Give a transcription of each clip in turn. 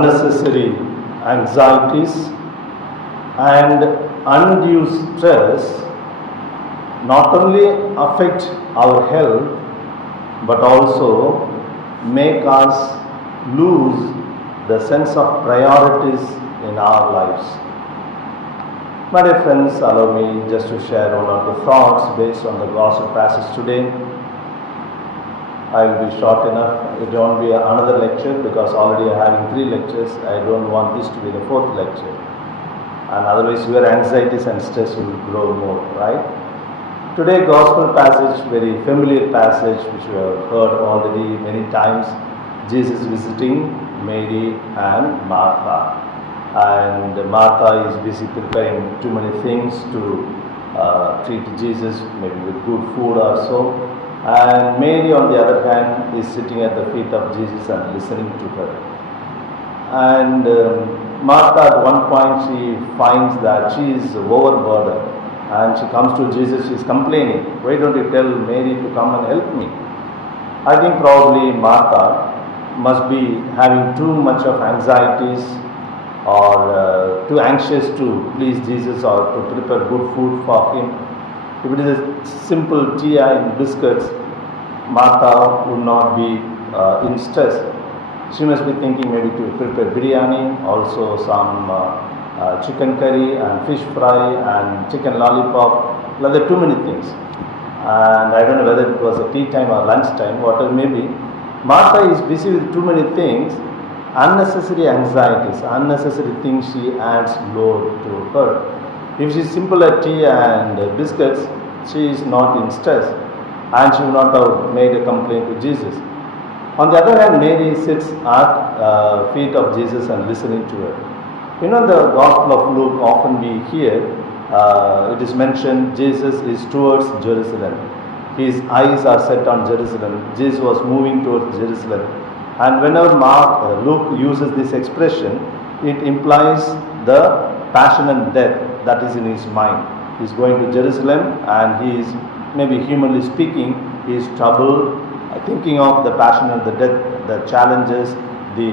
unnecessary anxieties and undue stress not only affect our health but also make us lose the sense of priorities in our lives. My dear friends, allow me just to share one or two thoughts based on the gospel passage today. I will be short enough. It won't be another lecture because already I am having 3 lectures. I don't want this to be the 4th lecture. And otherwise your anxieties and stress will grow more, right? Today gospel passage, very familiar passage which we have heard already many times. Jesus visiting Mary and Martha. And Martha is busy preparing too many things to treat Jesus, maybe with good food or so. And Mary, on the other hand, is sitting at the feet of Jesus and listening to her. And Martha, at one point, she finds that she is overburdened. And she comes to Jesus, she is complaining, "Why don't you tell Mary to come and help me?" I think probably Martha must be having too much of anxieties or too anxious to please Jesus or to prepare good food for him. If it is a simple tea and biscuits, Martha would not be in stress. She must be thinking maybe to prepare biryani, also some chicken curry and fish fry and chicken lollipop. Well, there are too many things. And I don't know whether it was a tea time or lunch time, whatever it may be. Martha is busy with too many things. Unnecessary anxieties, unnecessary things she adds load to her. If she is simple at tea and biscuits, she is not in stress and she would not have made a complaint to Jesus. On the other hand, Mary sits at feet of Jesus and listening to her. You know, the Gospel of Luke, often we hear, it is mentioned Jesus is towards Jerusalem. His eyes are set on Jerusalem. Jesus was moving towards Jerusalem. And whenever Luke uses this expression, it implies the passion and death that is in his mind. He is going to Jerusalem and he is, maybe humanly speaking, he is troubled, thinking of the passion and the death, the challenges, the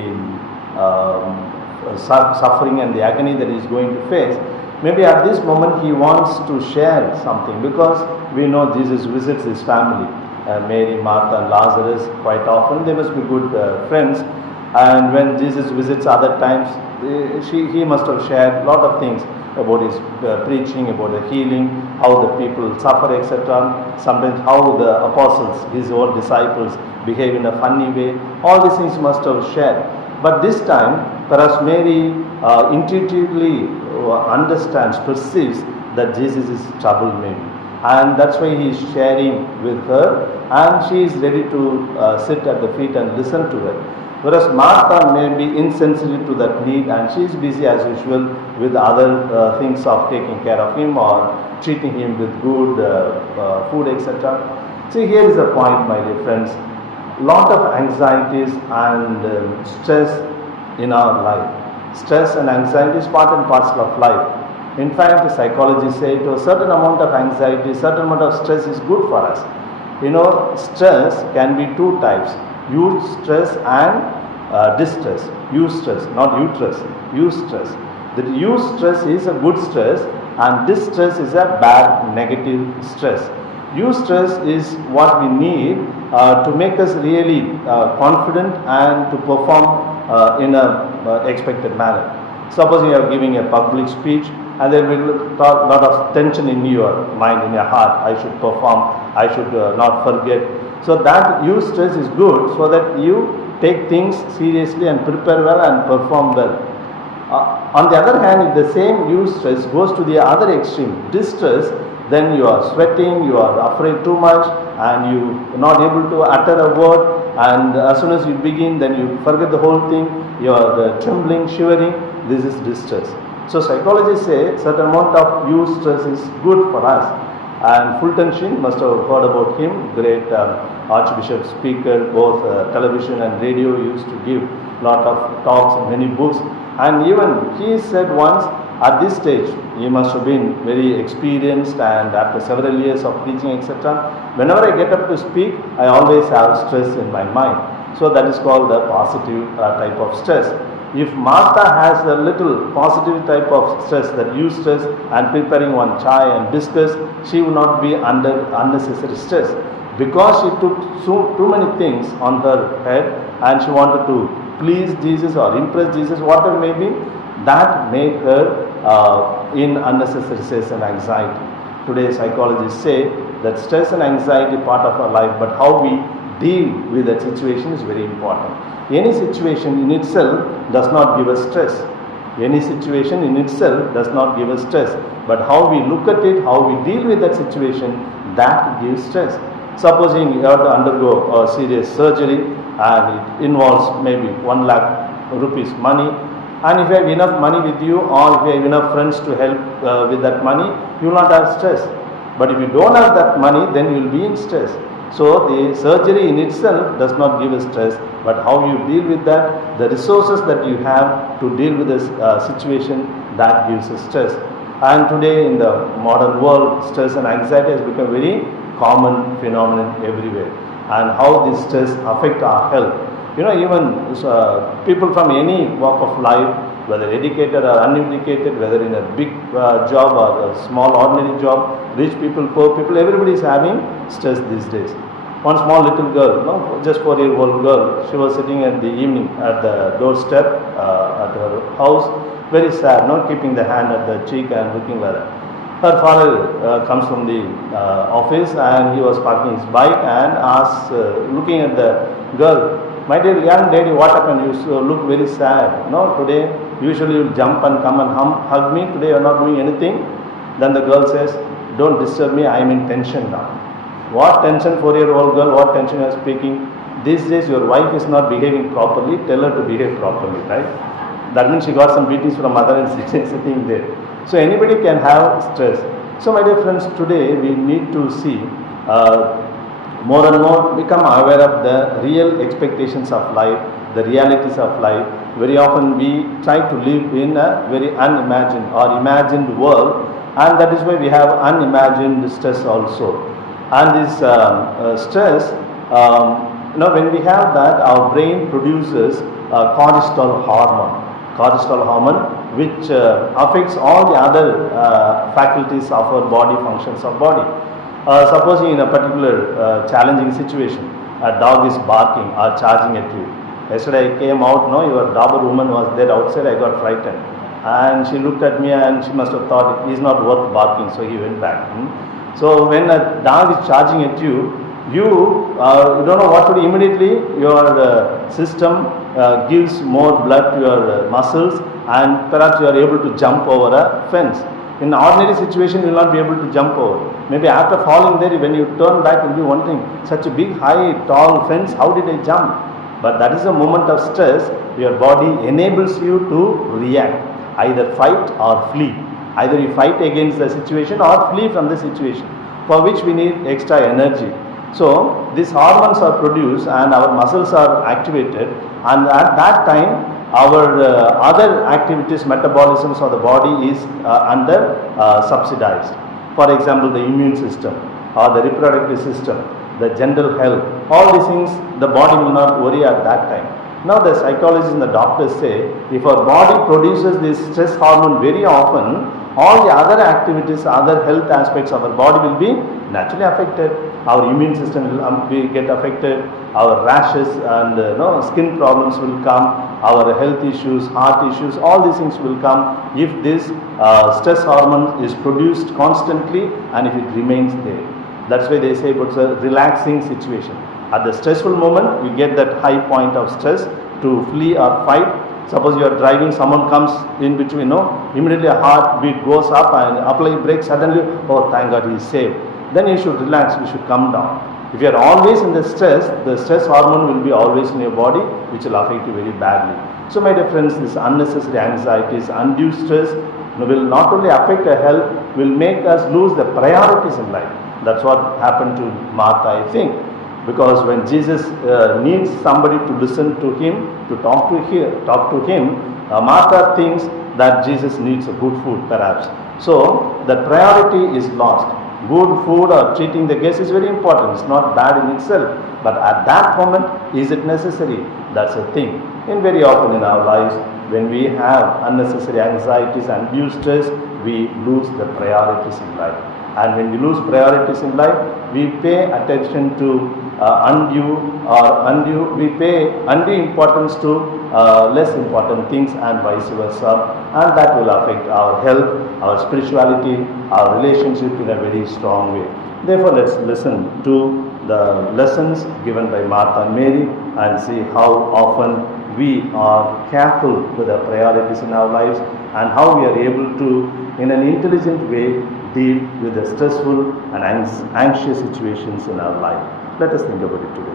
suffering and the agony that he is going to face. Maybe at this moment he wants to share something, because we know Jesus visits his family. Mary, Martha and Lazarus quite often. They must be good friends. And when Jesus visits other times, he must have shared a lot of things about his preaching, about the healing, how the people suffer, etc. Sometimes how the apostles, his own disciples, behave in a funny way. All these things must have shared. But this time, perhaps Mary intuitively understands, perceives that Jesus is troubled maybe. And that's why he is sharing with her, and she is ready to sit at the feet and listen to her. Whereas Martha may be insensitive to that need, and she is busy as usual with other things of taking care of him or treating him with good food, etc. See, here is a point, my dear friends. Lot of anxieties and stress in our life. Stress and anxiety is part and parcel of life. In fact, psychologists say to a certain amount of anxiety, certain amount of stress is good for us. You know, stress can be 2 types, eustress and distress. Eustress, not uterus, eustress. The eustress is a good stress and distress is a bad negative stress. Eustress is what we need to make us really confident and to perform in a expected manner. Suppose you are giving a public speech and there will be a lot of tension in your mind, in your heart. I should perform, I should not forget. So that eustress is good, so that you take things seriously and prepare well and perform well. On the other hand, if the same eustress goes to the other extreme, distress, then you are sweating, you are afraid too much, and you are not able to utter a word, and as soon as you begin, then you forget the whole thing, you are trembling, shivering. This is distress. So psychologists say certain amount of eustress is good for us. And Fulton Sheen, must have heard about him, great archbishop speaker, both television and radio, used to give lot of talks and many books. And even he said once, at this stage, he must have been very experienced, and after several years of preaching, etc., whenever I get up to speak, I always have stress in my mind. So that is called the positive type of stress. If Martha has a little positive type of stress, that eustress, and preparing one chai and biscuits, she will not be under unnecessary stress, because she took too many things on her head and she wanted to please Jesus or impress Jesus, whatever may be, that made her in unnecessary stress and anxiety. Today psychologists say that stress and anxiety part of our life, but how we deal with that situation is very important. Any situation in itself does not give us stress. Any situation in itself does not give us stress, but how we look at it, how we deal with that situation, that gives stress. Supposing you have to undergo a serious surgery and it involves maybe 1 lakh rupees money, and if you have enough money with you, or if you have enough friends to help with that money, you will not have stress. But if you don't have that money, then you will be in stress. So the surgery in itself does not give us stress, but how you deal with that, the resources that you have to deal with this situation, that gives us stress. And today in the modern world, stress and anxiety has become very common phenomenon everywhere. And how this stress affect our health. Even people from any walk of life, whether educated or uneducated, whether in a big job or a small ordinary job, rich people, poor people, everybody is having stress these days. One small little girl, just 4-year-old girl, she was sitting at the evening at the doorstep at her house, very sad, keeping the hand at the cheek and looking like that. Her father comes from the office and he was parking his bike and asked, looking at the girl, "My dear young lady, what happened? You look very sad. Today usually you jump and come and hug me. Today you are not doing anything." Then the girl says, "Don't disturb me, I am in tension now." What tension, 4-year-old girl, what tension you are speaking? These days your wife is not behaving properly, tell her to behave properly, right? That means she got some beatings from mother and sitting there. So anybody can have stress. So my dear friends, today we need to see more and more become aware of the real expectations of life, the realities of life. Very often we try to live in a very unimagined or imagined world, and that is why we have unimagined stress also. And this stress, when we have that, our brain produces cortisol hormone, which affects all the other faculties of our body, functions of body. Supposing in a particular challenging situation, a dog is barking or charging at you. Yesterday I came out, your Dabur woman was there outside, I got frightened. And she looked at me and she must have thought he is not worth barking, so he went back. So when a dog is charging at you, you don't know what to do. Immediately your system gives more blood to your muscles, and perhaps you are able to jump over a fence. In an ordinary situation, you will not be able to jump over. Maybe after falling there, when you turn back, it will be one thing. Such a big, high, tall fence, how did I jump? But that is a moment of stress. Your body enables you to react, either fight or flee. Either you fight against the situation or flee from the situation, for which we need extra energy. So these hormones are produced and our muscles are activated, and at that time our other activities, metabolisms of the body is under subsidized. For example, the immune system or the reproductive system, the general health, all these things the body will not worry at that time. Now the psychologists and the doctors say, if our body produces this stress hormone very often, all the other activities, other health aspects of our body will be naturally affected. Our immune system will get affected, our rashes and skin problems will come, our health issues, heart issues, all these things will come if this stress hormone is produced constantly and if it remains there. That's why they say it's a relaxing situation. At the stressful moment, you get that high point of stress to flee or fight. Suppose you are driving, someone comes in between, immediately a heartbeat goes up and apply brakes, suddenly, oh thank God he is safe. Then you should relax, you should come down. If you are always in the stress hormone will be always in your body, which will affect you very badly. So my dear friends, this unnecessary anxieties, undue stress will not only affect our health, will make us lose the priorities in life. That's what happened to Martha, I think. Because when Jesus needs somebody to listen to him, to talk to him, Martha thinks that Jesus needs a good food perhaps. So the priority is lost. Good food or treating the guest is very important. It's not bad in itself. But at that moment, is it necessary? That's a thing. And very often in our lives, when we have unnecessary anxieties and undue stress, we lose the priorities in life. And when we lose priorities in life, we pay attention to we pay undue importance to less important things, and vice versa, and that will affect our health, our spirituality, our relationship in a very strong way. Therefore, let's listen to the lessons given by Martha and Mary and see how often we are careful with the priorities in our lives and how we are able to, in an intelligent way, deal with the stressful and anxious situations in our life. Let us think about it today.